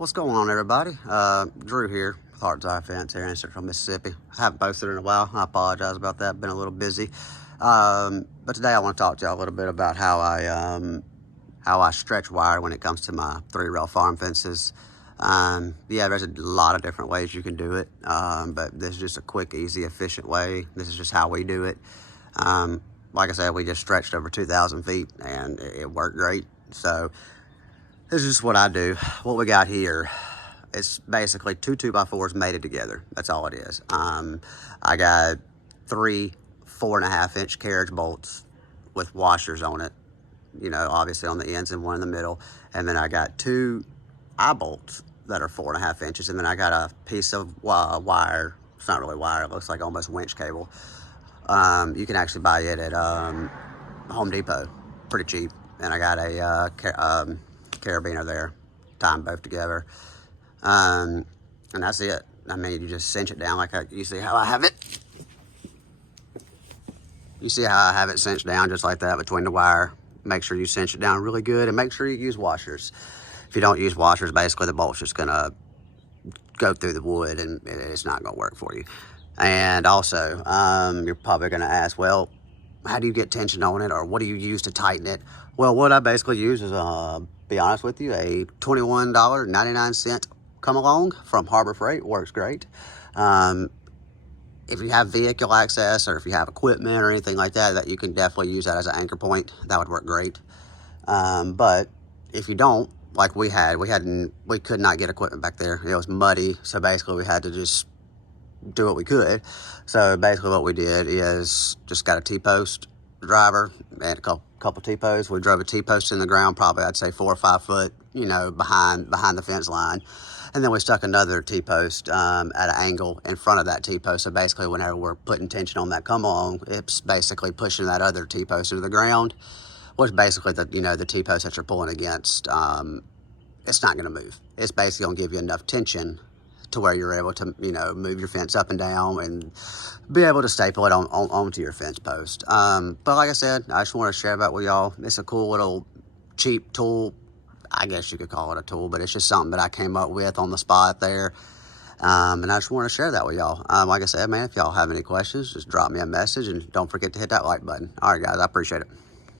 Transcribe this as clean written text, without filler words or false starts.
What's going on, everybody? Drew here with Heart's Eye Fence here in Central Mississippi. I haven't posted in a while. I apologize about that. Been a little busy. But today I want to talk to you a little bit about how I stretch wire when it comes to my 3-rail farm fences. Yeah, there's a lot of different ways you can do it, but this is just a quick, easy, efficient way. This is just how we do it. Like I said, we just stretched over 2,000 feet and it worked great. So this is just what I do. What we got here, it's basically 2 2x4s mated together. That's all it is. I got 3 4.5-inch carriage bolts with washers on it, you know, obviously on the ends and one in the middle. And then I got 2 eye bolts that are 4.5 inches. And then I got a piece of wire. It's not really wire. It looks like almost winch cable. You can actually buy it at Home Depot, pretty cheap. And I got a carabiner there, tie them both together, and that's it. I mean, you just cinch it down like you see how I have it. You see how I have it cinched down just like that between the wire. Make sure you cinch it down really good and make sure you use washers. If you don't use washers, basically the bolt's just gonna go through the wood and it's not gonna work for you. And also, you're probably gonna ask, well, how do you get tension on it, or what do you use to tighten it? Well, what I basically use is, be honest with you, a $21.99 come along from Harbor Freight. Works great. If you have vehicle access or if you have equipment or anything like that, you can definitely use that as an anchor point. That would work great. But if you don't, like we could not get equipment back there. It was muddy, so basically we had to just do what we could. So basically what we did is just got a T-post driver and a couple T-posts. We drove a T-post in the ground, probably I'd say 4 or 5 foot, you know, behind the fence line. And then we stuck another T-post at an angle in front of that T-post. So basically whenever we're putting tension on that come along, it's basically pushing that other T-post into the ground, which basically the T-post that you're pulling against, it's not gonna move. It's basically gonna give you enough tension to where you're able to, you know, move your fence up and down and be able to staple it onto your fence post. But like I said, I just want to share that with y'all. It's a cool little cheap tool. I guess you could call it a tool, but it's just something that I came up with on the spot there. And I just want to share that with y'all. Like I said, man, if y'all have any questions, just drop me a message and don't forget to hit that like button. All right, guys, I appreciate it.